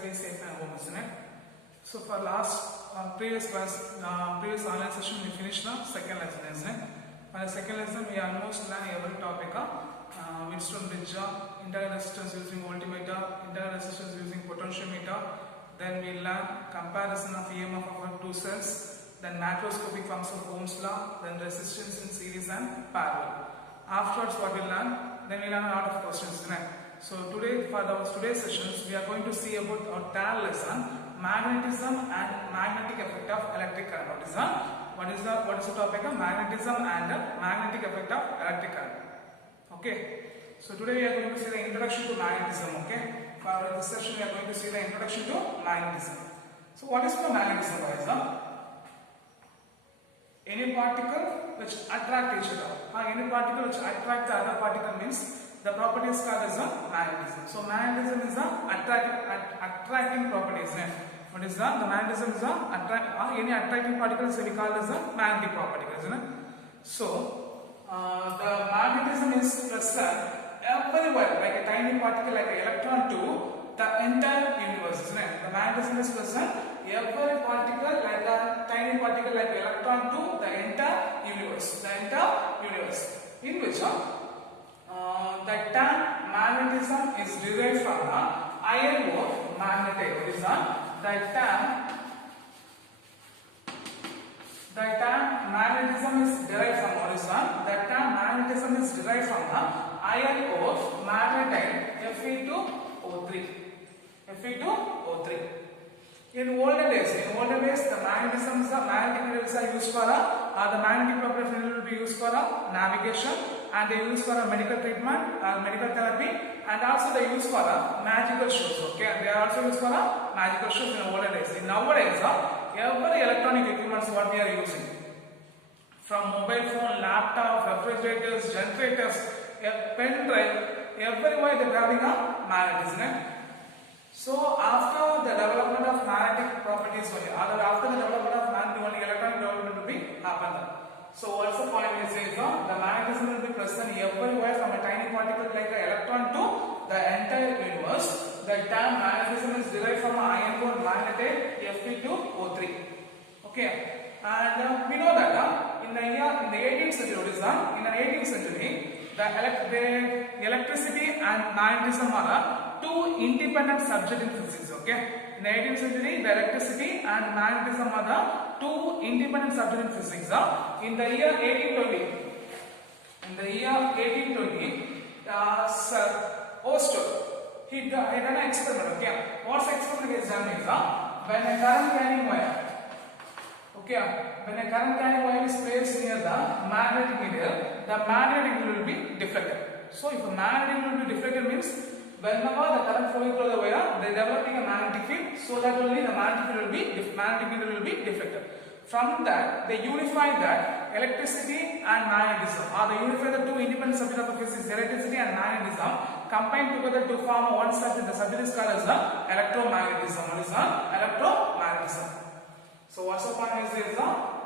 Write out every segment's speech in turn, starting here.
stay safe and home, isn't it? So for last previous previous online session, we finished the second lesson, isn't it? For the second lesson, we almost learned every topic. Wheatstone bridge, internal resistance using voltmeter, internal resistance using potentiometer. Then we learn comparison of EMF of two cells. Then macroscopic forms of Ohm's law. Then resistance in series and parallel. Afterwards, what we learn? Then we learn a lot of questions, isn't it? So today, for today's sessions, we are going to see about our third lesson, magnetism and magnetic effect of electric current. What is the topic of magnetism and magnetic effect of electric current? Okay. So today we are going to see the introduction to magnetism. Okay. For this session, we are going to see the introduction to magnetism. So what is the magnetism, guys? Any particle which attract each other. Any particle which attract the other particle means the property is called as a magnetism. So magnetism is a attracting property, isn't it? What is the magnetism is any attracting particle is we call as a magnetic property, isn't it? So the magnetism is present everywhere, like a tiny particle, like an electron to the entire universe, isn't it? The magnetism is present every particle, like a tiny particle, like electron to the entire universe, in which the term magnetism is derived from the iron ore magnetite. It is the term magnetism is derived from what is the term magnetism is derived from the iron ore magnetite Fe2O3. In olden days, the magnetism is magnetic needles are used for the magnetic properties will be used for navigation, and they use for medical treatment, medical therapy, and also they use for magical shows. Okay, they are also used for magical shows in olden days. In nowadays, every electronic equipment what we are using, from mobile phone, laptop, refrigerators, generators, pen drive, everywhere they are having a magnetism. So after the development of magnetic properties only, after the development of magnetic only, electronic development will be happened. So what's the point is the magnetism will be present everywhere, from a tiny particle like an electron to the entire universe. The term magnetism is derived from iron ore magnetite Fe2O3. Okay, and we know that in the 18th century, the electricity and magnetism are two independent subjects in physics. Okay, in the 18th century, the electricity and magnetism are the two independent subjects in physics. In the year 1820, Sir Oersted, he done an experiment. Okay, what's the experiment he has done is when a current carrying wire, when a current carrying wire is placed near the magnetic needle, the magnetic needle will be deflected. So if a magnetic needle will be deflected means whenever the current flowing through the wire, they are developing a magnetic field, so that only the magnetic needle will be deflected. From that, they unify that electricity and magnetism, or they unify the two independent subjects of physics, electricity and magnetism, combined together to form one subject. The subject is called as the electromagnetism. What is the electromagnetism? So what's the point is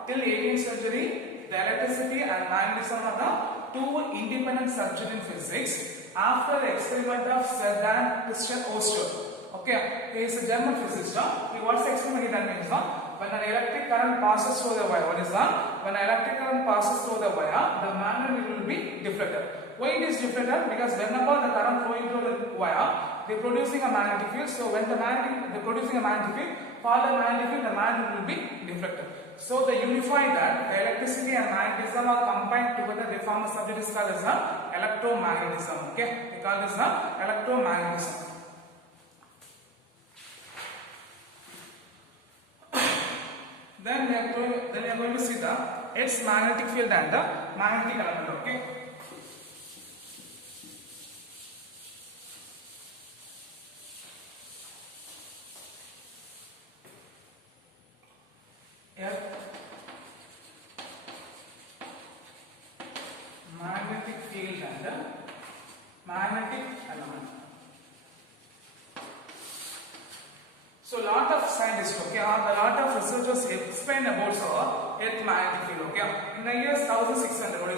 till 18th century, the electricity and magnetism are the two independent subjects in physics. After the experiment of Sir Christian Oersted, okay, he is a German physicist. What's the experiment he done means when an electric current passes through the wire, when an electric current passes through the wire, the magnet will be deflected. Why it is deflected? Because whenever the current flowing through the wire, they are producing a magnetic field. So when they are producing a magnetic field, for the magnetic field, the magnet will be deflected. So they unify that the electricity and magnetism are combined together. They form a subject is called as electromagnetism. Okay, we call this electromagnetism. Then we are going to see the Earth's magnetic field and the magnetic element. Okay. Magnetic field and the magnetic element. So lot of scientists, a lot of researchers explain about Earth magnetic field. In the year 1600,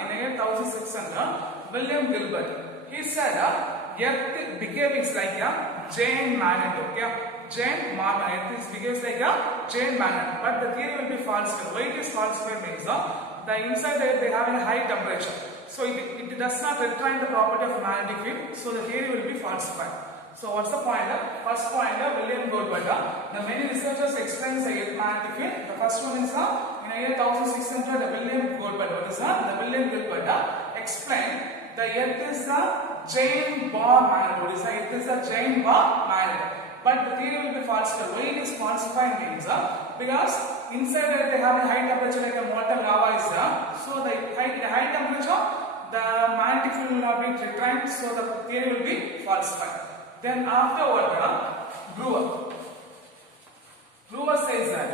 in the year 1600, William Gilbert, he said Earth behaves like a giant magnet. Okay, giant magnet. It behaves like a giant magnet, but the theory will be falsified. Why it is falsified means the inside there they have a high temperature, so it does not retain the property of magnetic field. So the theory will be falsified. So what's the pointer? First pointer, William Goldwater. The many researchers explain the Earth magnetic field. The first one is in the year 1600, the William Goldwater. What is the William Goldwater explained the Earth is the giant bar magnet. What is the Earth is the giant bar magnet. But the theory will be falsified. Why it is falsified means because inside Earth they have a high temperature like a molten lava is there. So the high temperature, the magnetic field will not be retained. So the theory will be falsified. Then afterward, Brewer says that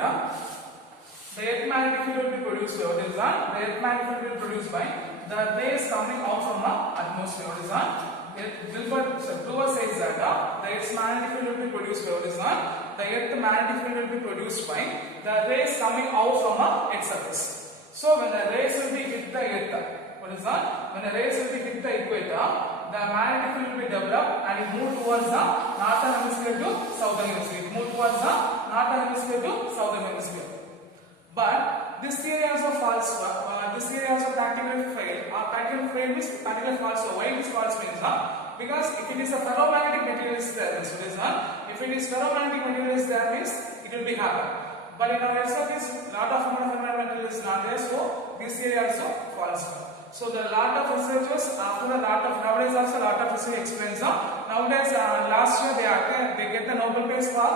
the Earth magnetic field will be produced. What is that? The Earth magnetic field will be produced by the rays coming out from the atmosphere. What is that? Brewer says that the Earth's magnetic field will be produced. What is that? The Earth magnetic field will be produced by the rays coming out from the Earth's surface. So when the rays will be hit the Earth, what is that? When the rays will be hit the equator, the magnetic field will be developed and it move towards the northern hemisphere to southern hemisphere. It move towards the northern hemisphere to southern hemisphere. But this theory also false. This theory also practically failed. Practically failed means practically false. So why it is false means because if it is a ferromagnetic material is there, so this if it is ferromagnetic material is there means it will be happen. But in our surface, lot of ferromagnetic material is not there, so this theory also false. So the lot of researchers after the lot of nowadays also lot of research explains nowadays last year they get the Nobel Prize for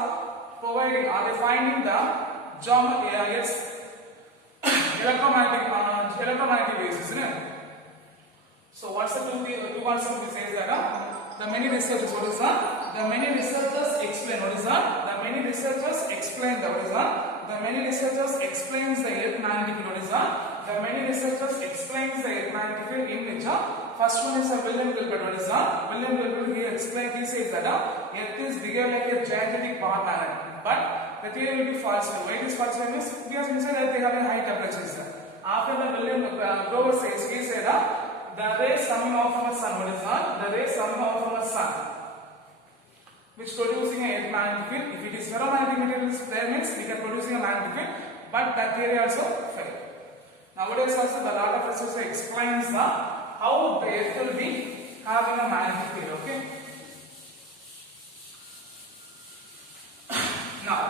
providing they finding the electromagnetic waves, isn't it? So what's the two concept we say that the many researchers what is that? The many researchers explain what is that? The many researchers explain that what is that? The many researchers explains the Earth magnetic field. What is that? The many researchers explains the Earth magnetic field in which first one is William Gilbert. What is that? William Gilbert he says that Earth is bigger like a gigantic bar magnet, but the theory will be false. Why it is false? Because inside Earth they have a high temperature. After the William Grover says he said the rays coming out from the sun. What is that? The rays coming out from the sun, which producing a Earth magnetic field. If it is ferromagnetic material there means we can producing a magnetic field, but that theory also failed. Nowadays also the lot of research explains how the Earth will be having a magnetic field. Okay. Now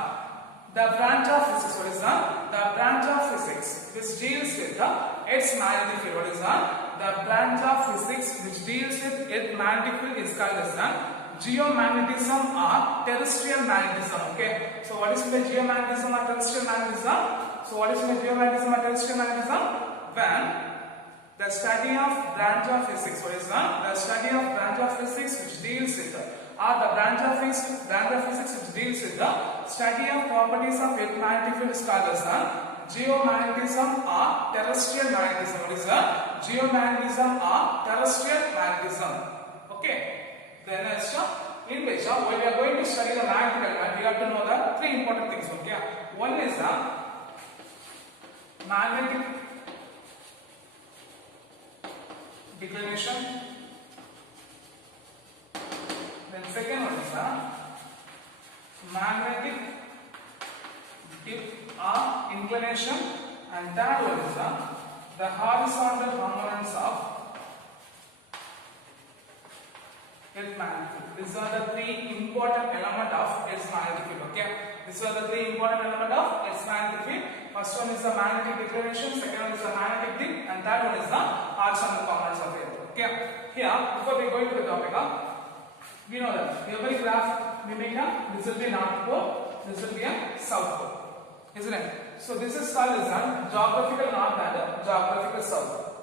the branch of physics. What is that? The branch of physics which deals with the Earth's magnetic field. What is that? The branch of physics which deals with Earth magnetic field is called as geomagnetism or terrestrial magnetism. Okay. So what is the geomagnetism or terrestrial magnetism? So what is the geomagnetism or terrestrial magnetism? When the study of branch of physics. What is that? The study of branch of physics which deals with the branch of physics which deals with the study of properties of Earth magnetic field is called as geomagnetism or terrestrial magnetism. What is that? Geomagnetism or terrestrial magnetism. Okay. Then next, in which when we are going to study the magnetic element, we have to know the three important things. Okay. One is the magnetic declination. Then second one is the magnetic dip or inclination, and third one is the horizontal components of Earth magnetic field. These are the three important elements of Earth's magnetic field. Okay, these are the three important elements of Earth's magnetic field. First one is the magnetic declination, second one is the magnetic dip, and third one is the horizontal components of Earth. Okay, here before we go into the topic, we know that every graph we make this will be North Pole, this will be a South Pole, isn't it? So this is called as geographical North and geographical South.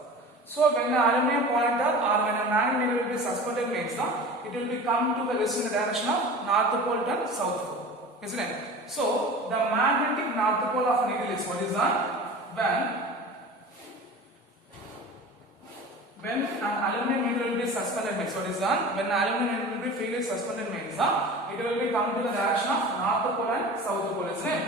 So when an aluminum pointer or when a magnet needle will be suspended means it will be come to the western direction of North Pole and South Pole, isn't it? So the magnetic North Pole of needle is what is when an aluminum needle will be suspended means what is when an aluminum needle will be freely suspended means it will be come to the direction of North Pole and South Pole, isn't it?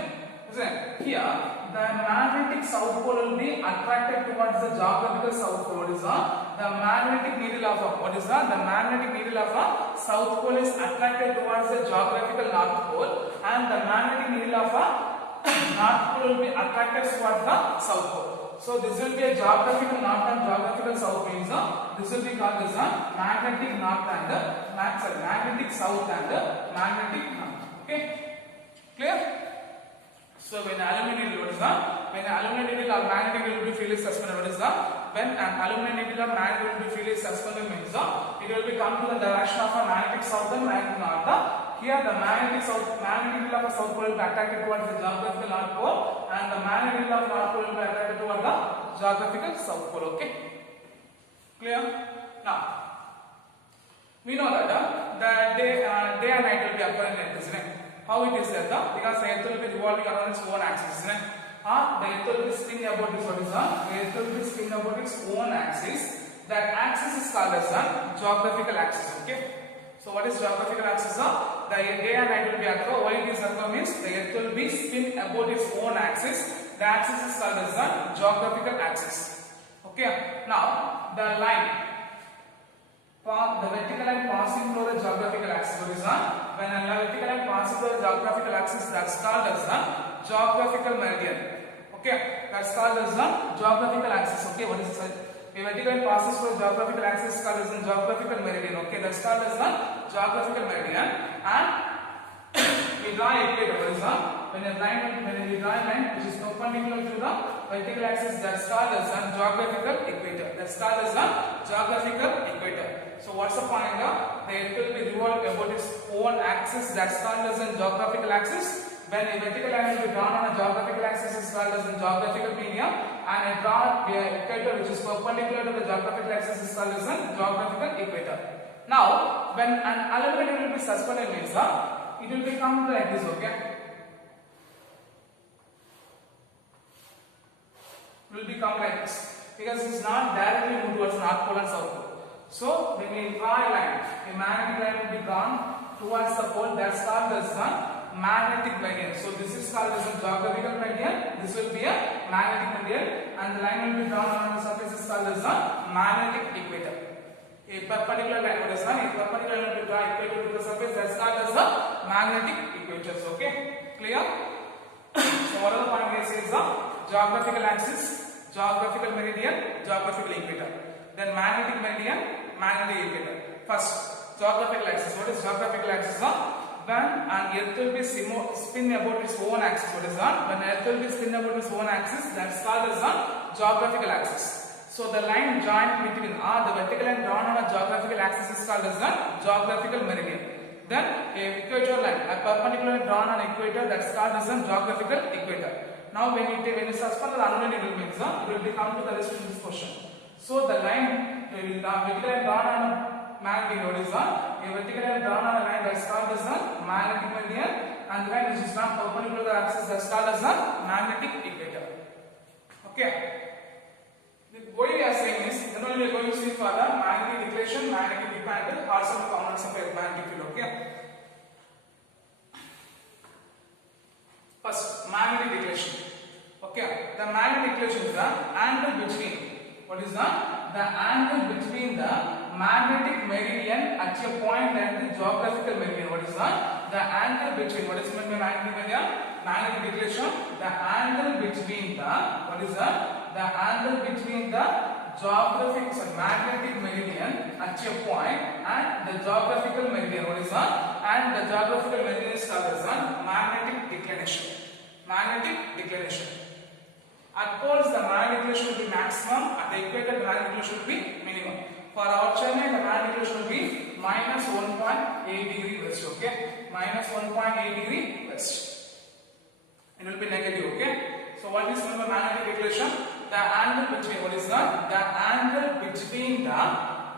isn't it? Here, the magnetic south pole will be attracted towards the geographical south pole. What is the magnetic needle of what is the magnetic needle of a south pole is attracted towards the geographical north pole, and the magnetic needle of a north pole will be attracted towards the south pole. So this will be a geographical north and geographical south means this will be called as a magnetic north and magnetic south and magnetic north. Okay, clear? So when aluminum needle, what is when aluminum needle or magnetic needle will be freely suspended, what is when an aluminum needle or magnetic will be freely suspended means it will be come to the direction of a magnetic south and magnetic north. Here the magnetic needle of the south pole will be attracted towards the geographical north pole, and the magnetic needle of the north pole will be attracted towards the geographical south pole. Okay, clear? Now we know that the day and night will be occurring like this, isn't it? How it is that because the earth will be revolving around its own axis, isn't it? The earth will be spinning about this, what is the earth will be spinning about its own axis. That axis is called as the geographical axis. Okay, so what is geographical axis? The day and night will be occur. Why it is occur means the earth will be spin about its own axis. The axis is called as the geographical axis. Okay, now the line, the vertical line passing through the geographical axis, what is when a vertical line passes through the geographical axis, that's called as the geographical meridian. Okay, that's called as the geographical axis. Okay, what is this? A vertical line passes through the geographical axis is called as the geographical meridian. Okay, that's called as the geographical meridian. And we draw a equator. What is when we draw a line which is perpendicular to the vertical axis, that's called as the geographical equator. That's called as the geographical equator. So what's the point? The earth will be revolved about its own axis, that's called as a geographical axis. When a vertical line will be drawn on a geographical axis is called as a geographical medium, and a drawn equator which is perpendicular to the geographical axis is called as a geographical equator. Now, when an aluminum will be suspended means it will become like this. Okay, it will become like this because it is not directly moved towards north pole and south pole. So when we draw a line, a magnetic line will be drawn towards the pole, that's called as the magnetic meridian. So this is called as a geographical meridian, this will be a magnetic meridian, and the line will be drawn on the surface is called as the magnetic equator. A perpendicular line, what is that? A perpendicular line will be drawn equator to the surface, that's called as the magnetic equators. Okay, clear? So what are the point here says the geographical axis, geographical meridian, geographical equator. Then magnetic meridian, magnetic equator. First, geographical axis. What is geographical axis? When an earth will be spin about its own axis. What is that? When earth will be spin about its own axis, that's called as the geographical axis. So the line joined between the vertical line drawn on a geographical axis is called as the geographical meridian. Then a equator line, a perpendicular line drawn on equator, that's called as the geographical equator. Now when you suspend the aluminum needle means it will become to the rest of this question. So the line, the vertical line drawn on a magnetic node is a vertical line drawn on a line that's called as the magnetic meridian, and the line which is not perpendicular to the axis that's called as the magnetic equator. Okay. What we are saying is, then we are going to see for the magnetic declination, magnetic dip, and also the components of magnetic field. Okay. First, magnetic declination. Okay. The magnetic declination is the angle between. What is the angle between the magnetic meridian at a point and the geographical meridian? What is the angle between? What is meant by magnetic meridian? Magnetic declination. The angle between the what is the angle between the magnetic meridian at a point and the geographical meridian. What is and the geographical meridian is called as magnetic declination. Magnetic declination. At poles, the magnetic declination will be maximum. At the equator, the magnetic declination will be minimum. For our Chennai, the magnetic declination will be minus 1.8 degree west. Okay, minus 1.8 degree west. It will be negative. Okay. So what is the magnetic declination? The angle between what is the angle between the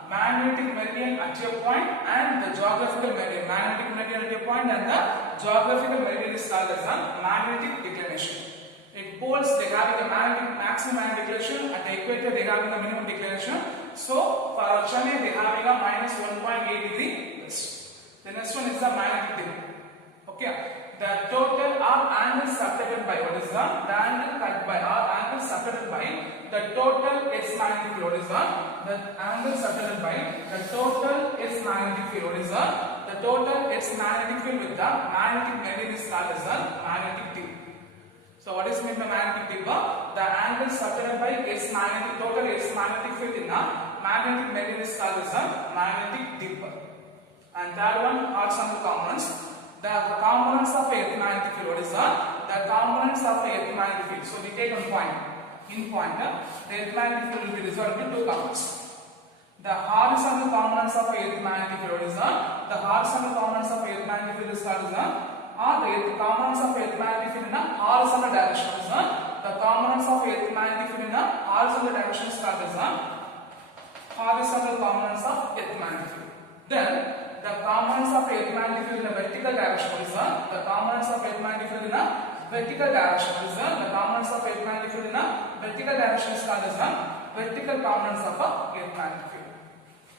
magnetic meridian at a point and the geographical meridian. Magnetic meridian at a point and the geographical meridian is called as the magnetic declination. At poles, they have the maximum magnetic declination. At the equator, they have the minimum declination. So for our Chennai, they have a minus 1.8 degree west. The next one is the magnetic dip. Okay, the total of angles subtended by by what is the angle cut by or angle separated by the total S magnetic field. What is the angle separated by the total S magnetic field? What is the total S magnetic field with the magnetic median is called as the magnetic dip. So what is meant by magnetic dip? The angle separated by S magnetic total S magnetic field in the magnetic median is called as the magnetic dip. And third one, horizontal components. The components of a magnetic field. What is the components of a magnetic field? So we take one point. In point, the magnetic field will be resolved into two components. The horizontal components of a magnetic field. What is the horizontal components of a magnetic field is called as the components of a magnetic field in a horizontal direction. What is the components of a magnetic field in a horizontal direction is called as horizontal components of a magnetic field. Then the components of a magnetic field in a vertical direction is the components of a magnetic field in a vertical direction is the components of a magnetic field in a vertical direction is called as the vertical components of a magnetic field.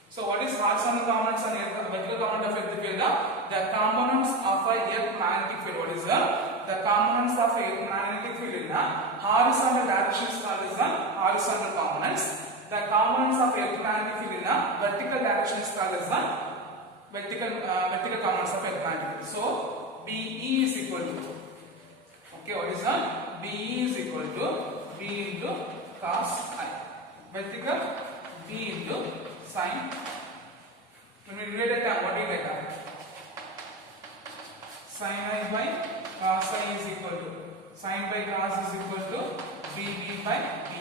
So what is horizontal components and vertical component of earth field? The components of a magnetic field. What is the components of a magnetic field in a horizontal direction is called as the horizontal components. The components of a magnetic field in a vertical direction is called as the vertical components of magnetic field. So BE is equal to, okay, what is that? BE is equal to B into cos I. Vertical B into sin. When we relate that, what do you get? Sin I by cos I is equal to sin by cos is equal to BB by B.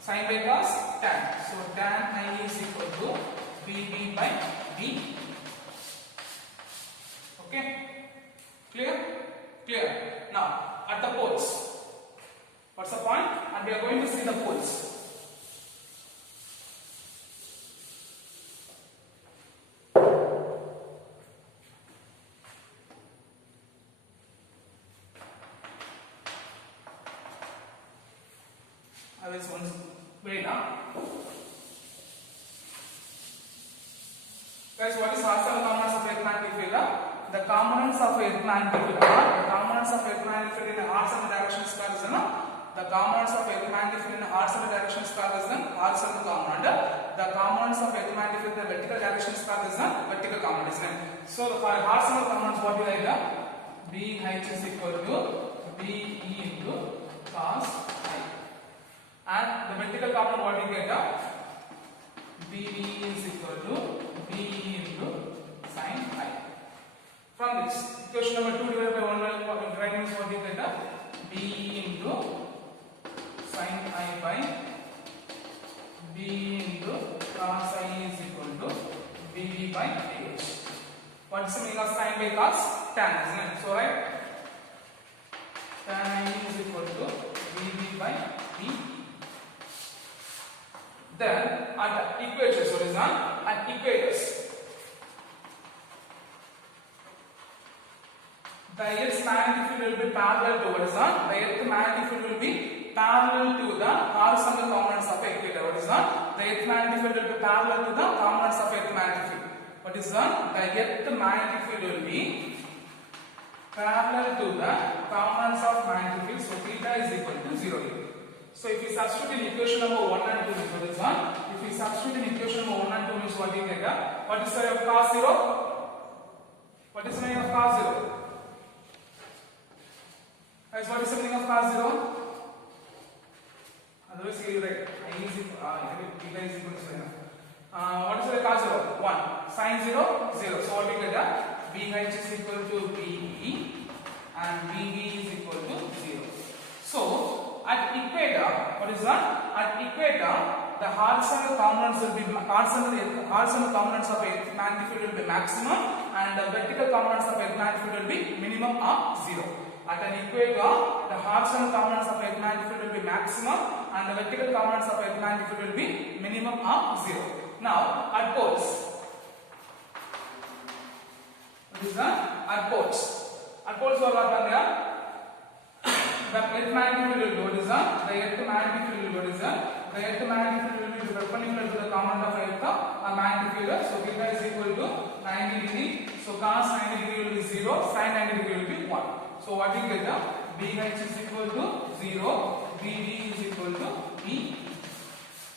Sin by cos tan. So tan I is equal to BB by B. Okay, clear? Clear. Now, at the poles, what's the point? And we are going to see the poles. I will once wait now. Guys, what is horizontal components of magnetic field? The components of magnetic field are the components of magnetic field in the horizontal direction is called as the components of magnetic field in the horizontal direction is called as the horizontal component. The components of magnetic field in the vertical direction is called as the vertical component. So for horizontal components, what do you write? BH is equal to BE into cos I. And the vertical component, what do you get? BE is equal to BE into sin I. From this, equation number 2 divided by 1 right means what do you get? BE into sin I by BE into cos I is equal to BB by AH. What is the meaning of sin by cos? Tan, isn't it? So right, tan I is equal to BB by B. Then at the equators, what is that? At equators, the Earth's magnetic field will be parallel to what is that? The Earth's magnetic field will be parallel to the horizontal components of equator. What is that? The Earth's magnetic field will be parallel to the components of Earth's magnetic field. What is that? The Earth's magnetic field will be parallel to the components of magnetic field. So theta is equal to 0. So if we substitute in equation number 1 and 2 means what is that? If we substitute in equation number 1 and 2 means what do you get? What is the value of cos 0? What is the meaning of cos 0? Guys, what is the meaning of cos 0? Otherwise you write I is theta is equal to 0. What is the cos 0? 1. Sin 0? 0. So what do you get? BH is equal to BE and BB is equal to 0. So at equator, what is that? At equator, the horizontal components will be horizontal components of a magnetic field will be maximum, and the vertical components of a magnetic field will be minimum of 0. At an equator, the horizontal components of a magnetic field will be maximum, and the vertical components of a magnetic field will be minimum of 0. Now, at poles, what is that? At poles, what are there? The earth magnetic field will be what is that? The earth magnetic field will be what is that? The earth magnetic field will be perpendicular to the component of earth magnetic field. So theta is equal to 90 degree. So cos 90 degree will be 0, sin 90 degree will be 1. 1. So what we get? BH is equal to 0, BD is equal to E.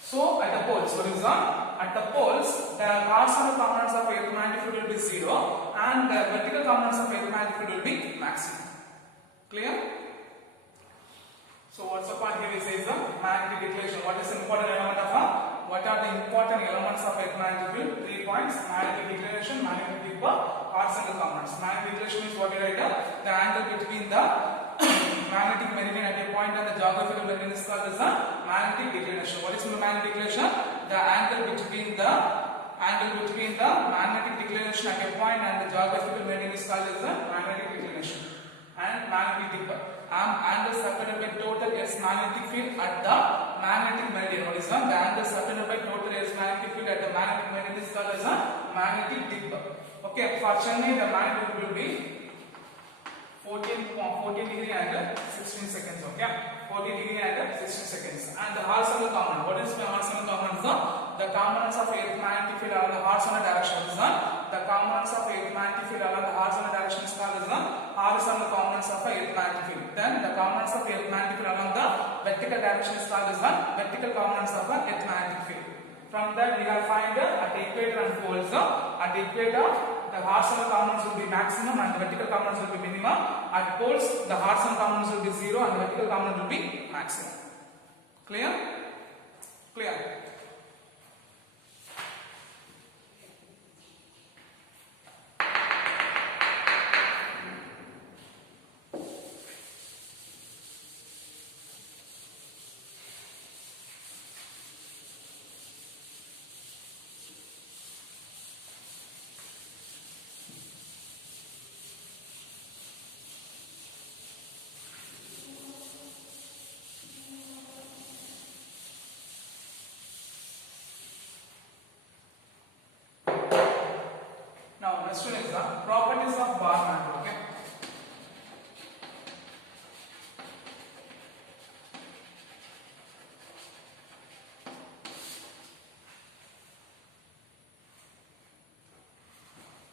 So at the poles, what is that? At the poles, the horizontal components of electromagnetic field will be 0 and the vertical components of electromagnetic field will be maximum. Clear? So what's the point here? It says the magnetic declination. What is the important element of what are the important elements of electromagnetic field? 3 points: magnetic declination, magnetic dip, horizontal components. Magnetic declination is what we write the angle between the magnetic meridian at a point and the geographical meridian is called as the magnetic declination. What is the magnetic declination? The angle between the magnetic declination at a point and the geographical meridian is called as the magnetic declination. And magnetic dip. Angle separated by total S magnetic field at the magnetic meridian. What is the angle separated by total S magnetic field at the magnetic meridian is called as a magnetic dip. Okay, for Chennai the magnetic will be 14 degree and 16 seconds. Okay, 14 degree and 16 seconds. And the horizontal component. What is the horizontal component? The components of electromagnetic field along the horizontal direction is the components of electromagnetic field along the horizontal direction is called as the horizontal components of electromagnetic field. Then the components of electromagnetic field along the vertical direction is called as the vertical components of electromagnetic field. From that we have find at the equator and poles. At the equator the horizontal components will be maximum and the vertical components will be minimum. At poles the horizontal components will be 0 and the vertical component will be maximum. Clear? Clear. Next one is the properties of bar magnet. Okay.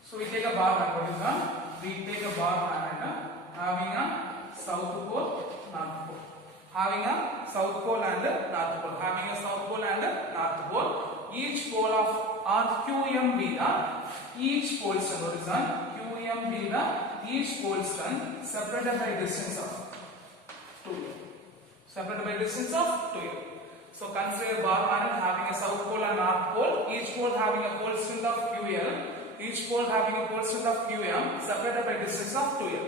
So we take a bar magnet. What is that? We take a bar magnet having a south pole, north pole. Having a south pole and north pole. Having a south pole and north pole. Each pole of QM be the each pole horizon QM be the each pole separated by distance of 2m. Separated by distance of 2m. So consider a bar magnet having a south pole and north pole. Each pole having a pole strength of QL. Each pole having a pole strength of QM separated by distance of 2m.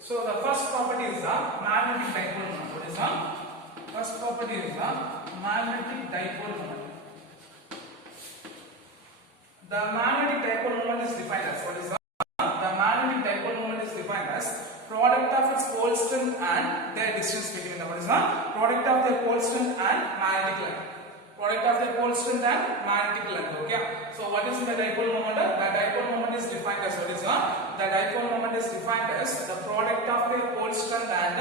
So the first property is the magnetic dipole moment. What is the first property? Is the magnetic dipole moment. The magnetic dipole moment is defined as what is the magnetic dipole moment is defined as product of its pole strength and their distance between them. What is the product of their pole strength and magnetic length? Product of their pole strength and magnetic length. Okay. So what is the dipole moment? The dipole moment is defined as what is the dipole moment is defined as the product of their pole strength and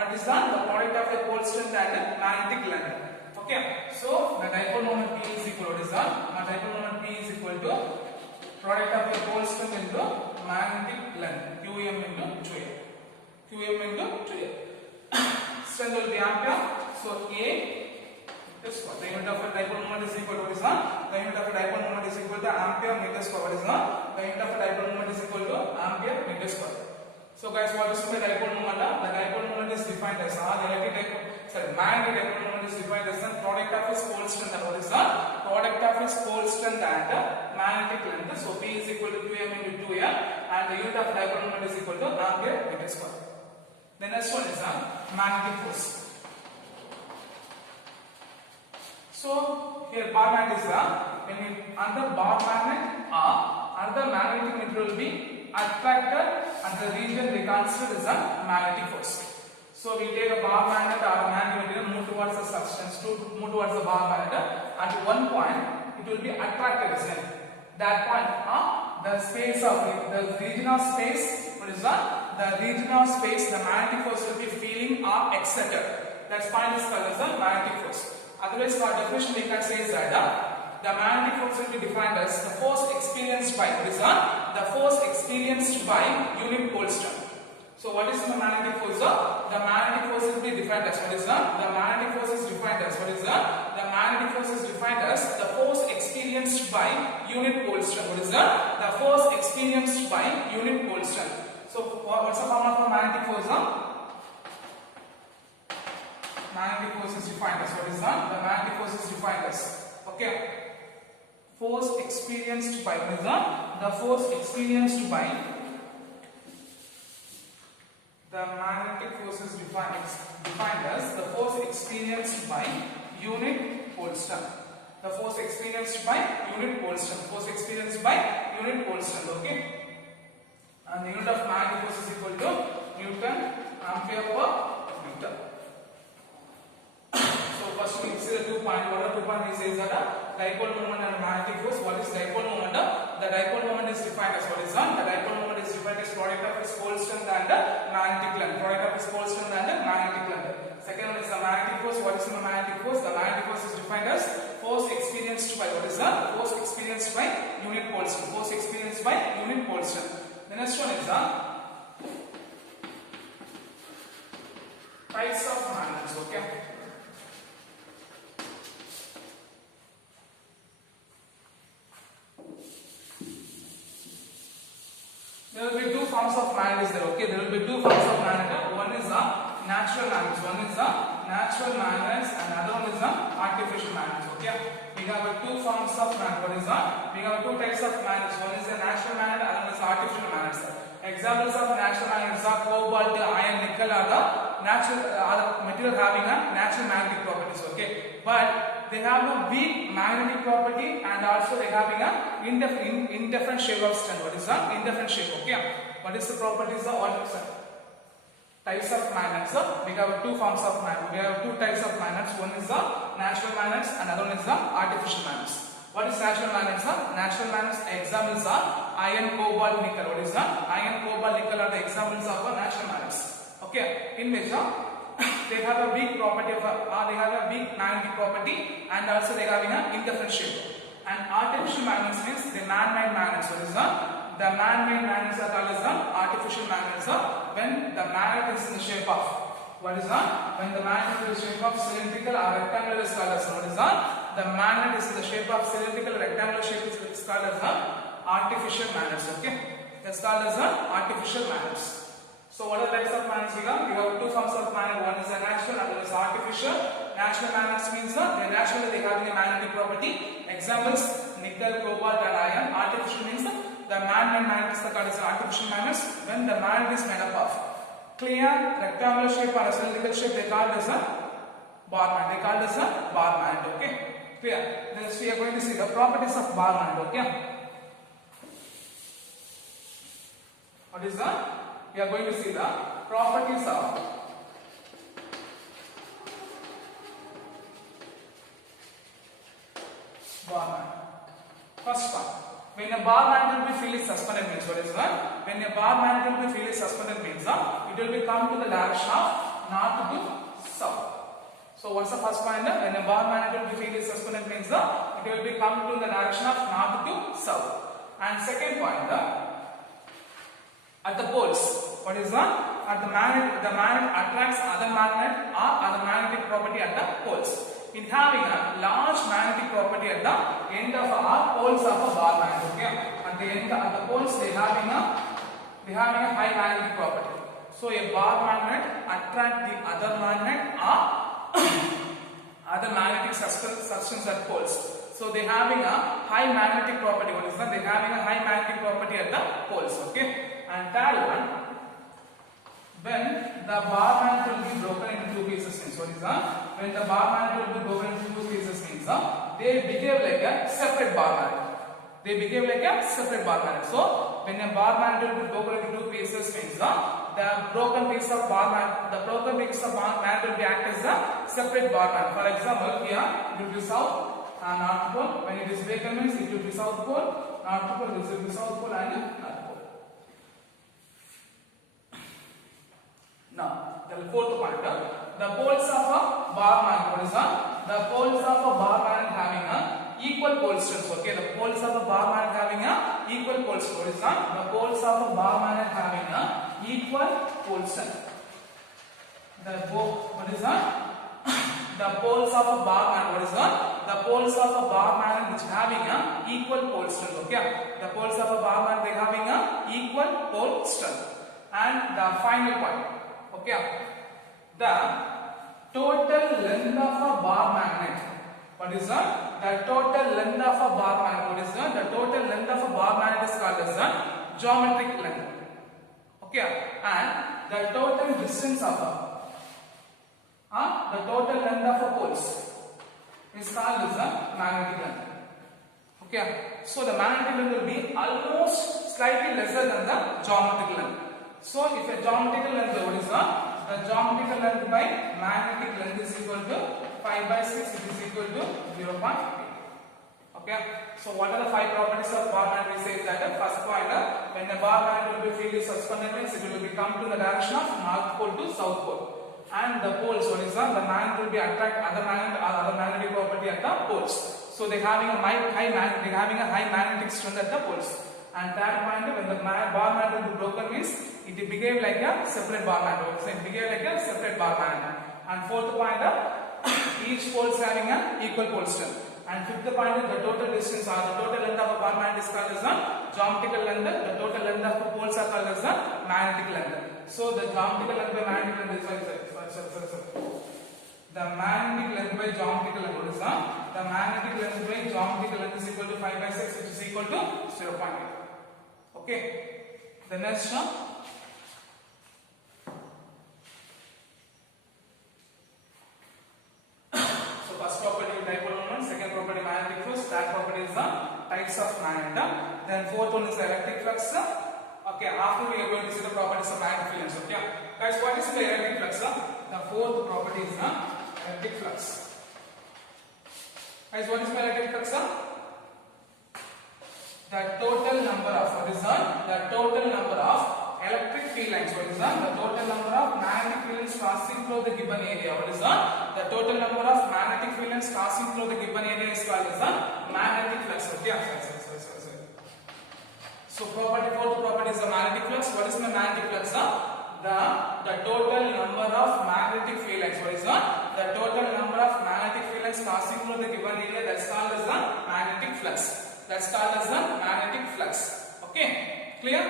what is the product of their pole strength and magnetic length. Okay, so the dipole moment P is equal to what is that? The dipole moment P is equal to product of the pole strength into magnetic length QM into 2A. QM into 2A. Strength will be ampere. So A is what? The unit of a dipole moment is equal to what is that? The unit of a dipole moment is equal to ampere meter square. What is that? The unit of a dipole moment is equal to ampere meter square. So guys, what is the dipole moment? The dipole moment is defined as magnetic dipole moment is defined as the product of its pole strength and what is the product of its pole strength and magnetic length. So P is equal to QM into 2A and the unit of dipole moment is equal to ampere meter square. The next one is the magnetic force. So here bar magnet is when we under bar magnet another magnetic material will be attracted and the region we consider is a magnetic force. So we take a bar magnet or a magnetic material, move towards the substance, to move towards the bar magnet. At one point, it will be attracted, isn't it? That point, the space of the region of space, what is that? The region of space, the magnetic force will be feeling or excited. That point is called as the magnetic force. Otherwise, for definition, we can say is that the magnetic force will be defined as the force experienced by, what is that? The force experienced by unit pole strength. So So what is the magnetic force? The magnetic force will be defined as what is the magnetic force is defined as what is the magnetic force is defined as the force experienced by unit pole strength. What is the force experienced by unit pole strength? So what's the formula for magnetic force? Magnetic force is defined as what is the magnetic force is defined as, okay, force experienced by what is the force experienced by the magnetic force is defined as the force experienced by unit pole strength. The force experienced by unit pole strength. Force experienced by unit pole strength. Okay. And the unit of magnetic force is equal to Newton ampere per meter. So first we see the 2 point. What are 2 point? He says that dipole moment and magnetic force. What is dipole moment? The dipole moment is defined as what is the dipole moment is defined as product of its pole strength and magnetic length. Product of its pole strength and magnetic length. Second one is the magnetic force. What is the magnetic force? The magnetic force is defined as force experienced by what is the force experienced by unit pole strength. Force experienced by unit pole strength. The next one is the types of magnets. Okay. There will be two forms of magnets there. Okay, there will be two forms of magnet. One is the natural magnets. One is the natural magnets, and other one is the artificial magnets. Okay, we have two forms of magnet. What is that? We have two types of magnets. One is the natural magnet, and one is the artificial magnets. Examples of natural magnets are cobalt, iron, nickel are the natural material having a natural magnetic properties. Okay, but they have a weak magnetic property, and also they having a indifferent shape of strength. What is the indifferent shape? Okay, what is the properties of all types of magnets? We have two forms of magnets. We have two types of magnets. One is the natural magnets, and another one is the artificial magnets. What is natural magnets? Natural magnets examples are iron, cobalt, nickel. What is the iron, cobalt, nickel are the examples of natural magnets. Okay, in which they have a weak property of they have a weak magnetic property, and also they have an indifferent shape. And artificial magnets means the man-made magnets. What is the man-made magnets are called as the artificial magnets. When the magnet is in the shape of what is when the magnet is in the shape of cylindrical or rectangular is called as what is the magnet is in the shape of cylindrical or rectangular shape is called as the artificial magnets. Okay, that's called as the artificial magnets. So what are the types of magnets we have? We have two forms of magnet. One is the natural, and one is artificial. Natural magnets means they naturally they have a magnetic property. Examples: nickel, cobalt, and iron. Artificial means the man-made magnets are called as artificial magnets. When the magnet is made up of clear rectangular shape or a cylindrical shape, they called as a bar magnet. They called as a bar magnet. Okay, clear. Next we are going to see the properties of bar magnet. Okay, what is that? We are going to see the properties of bar magnet. First one, when a bar magnet will be freely suspended means what is that? When a bar magnet will be freely suspended means it will be come to the direction of north to south. So what's the first point? When a bar magnet will be freely suspended means it will be come to the direction of north to south. And second point, at the poles. What is that? At the magnet attracts other magnet or other magnetic property at the poles. In having a large magnetic property at the end of our poles of a bar magnet. Okay? At the end at the poles they having a high magnetic property. So a bar magnet attract the other magnet or other magnetic substance at poles. So they having a high magnetic property. What is that? They having a high magnetic property at the poles. Okay. And third one, when the bar magnet will be broken into two pieces means what is that? When the bar magnet will be broken into two pieces means they behave like a separate bar magnet. They behave like a separate bar magnet. So when a bar magnet will be broken into two pieces means the broken piece of bar magnet will be act as a separate bar magnet. For example, here it will be south and north pole. When it is broken means it will be south pole, north pole, this will be south pole and north pole. Now, the fourth point, the poles of a bar magnet. What is that? The poles of a bar magnet having a equal pole strength. Okay, the poles of a bar magnet having a equal pole strength. What is that? The poles of a bar magnet having a equal pole strength. What is that? The poles of a bar magnet. What is that? The poles of a bar magnet which having a equal pole strength. Okay, the poles of a bar magnet they having a equal pole strength. And the final point. Okay, the total length of a bar magnet. What is that? The total length of a bar magnet. What is that? The total length of a bar magnet is called as the geometric length. Okay, and the total distance of the total length of a poles is called as the magnetic length. Okay, so the magnetic length will be almost slightly lesser than the geometric length. So if a geometrical length, what is that? The geometrical length by magnetic length is equal to 5 by 6, it is equal to 0.8. Okay, so what are the 5 properties of bar magnet? We say that the first point, when the bar magnet will be freely suspended, means it will be come to the direction of north pole to south pole. And the poles, what is that? The magnet will be attract other magnetic property at the poles. So they having a high magnetic strength at the poles. And third point, when the bar magnet will be broken, means it behave like a separate bar magnet. So it behave like a separate bar magnet. And fourth point, each pole is having an equal pole strength. And fifth point, the total distance or the total length of a bar magnet is called as the geometrical length. The total length of the poles are called as the magnetic length. So the geometrical length by magnetic length is the magnetic length by geometrical length. What is that? The magnetic length by geometrical length is equal to 5 by 6, which is equal to 0.8. Okay. The next one. So first property dipole moment, second property magnetic force, third property is the types of magnet. Then fourth one is the electric flux. Okay, after we are going to see the properties of magnetic fields. Okay, guys, what is the electric flux? The fourth property is the electric flux. Guys, what is the electric flux? The total number of electric field lines. What is that? The total number of magnetic field lines passing through the given area. What is that? The total number of magnetic field lines passing through the given area is called as the magnetic flux. Okay. So fourth property is the magnetic flux. What is the magnetic flux? The total number of magnetic field lines. What is that? The total number of magnetic field lines passing through the given area, that's called as the magnetic flux. That's called as the magnetic flux. Okay, clear?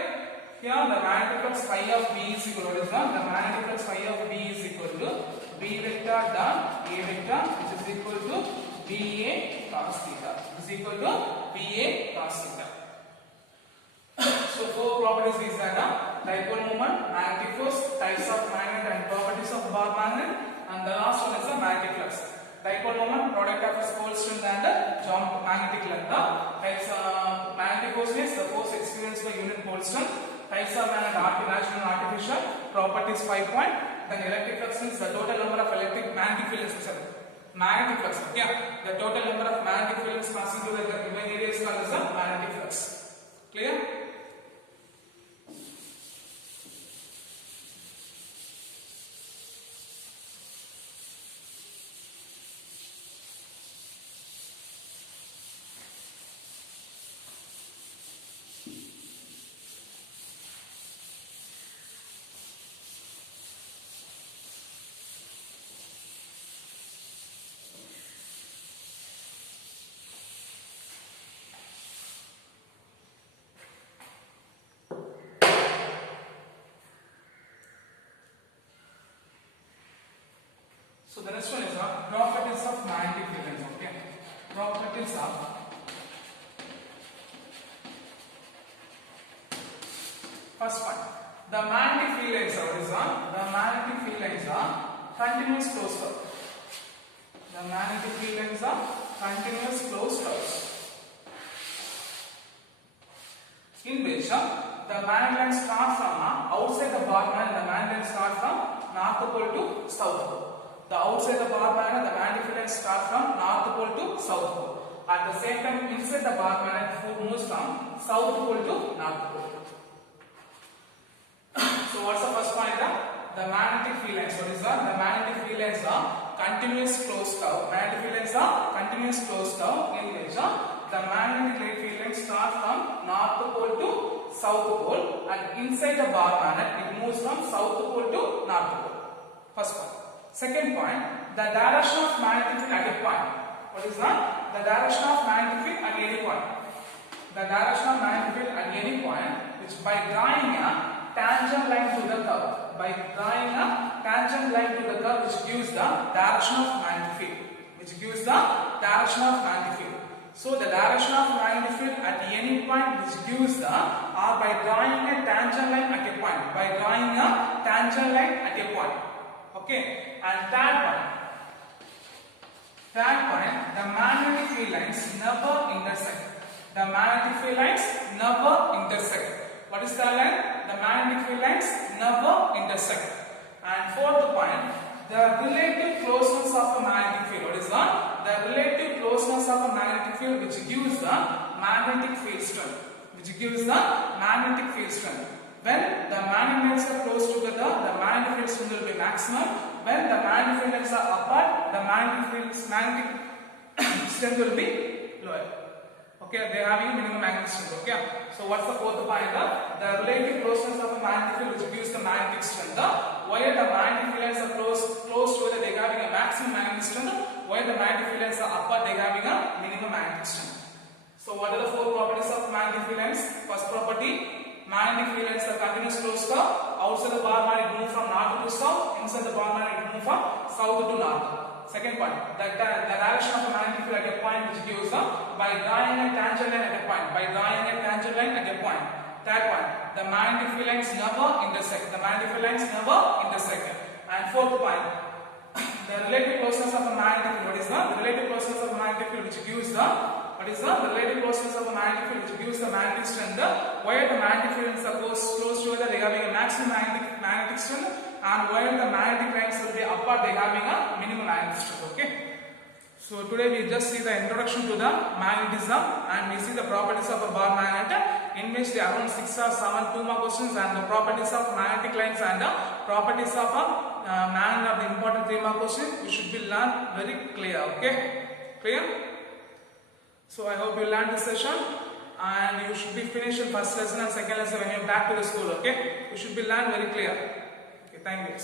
Here the magnetic flux phi of B is equal to the magnetic flux phi of B is equal to B vector dot A vector, which is equal to BA cos theta. Is equal to BA cos theta. So four properties these are dipole moment, magnetic force, types of magnet and properties of bar magnet, and the last one is the magnetic flux. Dipole moment, product of its pole strength and magnetic length. Types magnetic force means the force experienced by unit pole strength. Types of magnet, natural and artificial. Properties 5 point. Then electric flux means the total number of magnetic fields. Magnetic flux. Yeah, the total number of magnetic fields passing through the given area is called as the magnetic flux. Clear? So the next one is properties of magnetic field lines. Okay, properties of first one. The magnetic field lines are continuous closed curve. The magnetic field lines are continuous closed curves, in which the magnetic line starts from outside the bar magnet. The magnetic line starts from north pole to south pole. The outside the bar magnet, the magnetic field line starts from north pole to south pole. At the same time, inside the bar magnet, moves from south pole to north pole. So what's the first point? The magnetic field lines. What is that? The magnetic field lines are continuous closed curve. Magnetic field lines are continuous closed curve in which the magnetic field lines start from north pole to south pole, and inside the bar magnet it moves from south pole to north pole. First point. Second point, the direction of magnetic field at a point. What is that? The direction of magnetic field at any point. The direction of magnetic field at any point, which by drawing a tangent line to the curve, which gives the direction of magnetic field, So the direction of magnetic field at any point which gives the, or by drawing a tangent line at a point, Okay, and third point, the magnetic field lines never intersect. What is third line? The magnetic field lines never intersect. And fourth point, the relative closeness of a magnetic field. What is that? The relative closeness of a magnetic field which gives the magnetic field strength. When the magnets are close together, the magnetic field strength will be maximum. When the magnetic fields are apart, the magnetic strength will be lower. Okay, they are having minimum magnetic strength. Okay, so what's the fourth point? The relative closeness of a magnetic field which gives the magnetic strength. Where the magnetic fields are close together, they are having a maximum magnetic strength. Where the magnetic fields are apart, they are having a minimum magnetic strength. So what are the four properties of magnetic field lines? First property, magnetic field lines are continuous closed curve. Outside the bar magnet move from north to south. Inside the bar magnet move from south to north. Second point, the direction of a magnetic field at a point which gives by drawing a tangent line at a point. Third point, the magnetic field lines never intersect. And fourth point, the relative closeness of a magnetic field. What is the relative closeness of a magnetic field which gives the magnetic strength? Where the magnetic fields are close together, they are having a maximum magnetic strength, and where the magnetic lines will be apart, they are having a minimum magnetic strength. Okay. So today we just see the introduction to the magnetism, and we see the properties of a bar magnet, in which there are around 6 or 7 2 more questions, and the properties of magnetic lines and the properties of a magnet of the important 3 more questions. You should be learned very clear. Okay, clear? So I hope you learned this session, and you should be finished in first lesson and second lesson when you are back to the school. Okay, you should be learned very clear. Okay, thank you.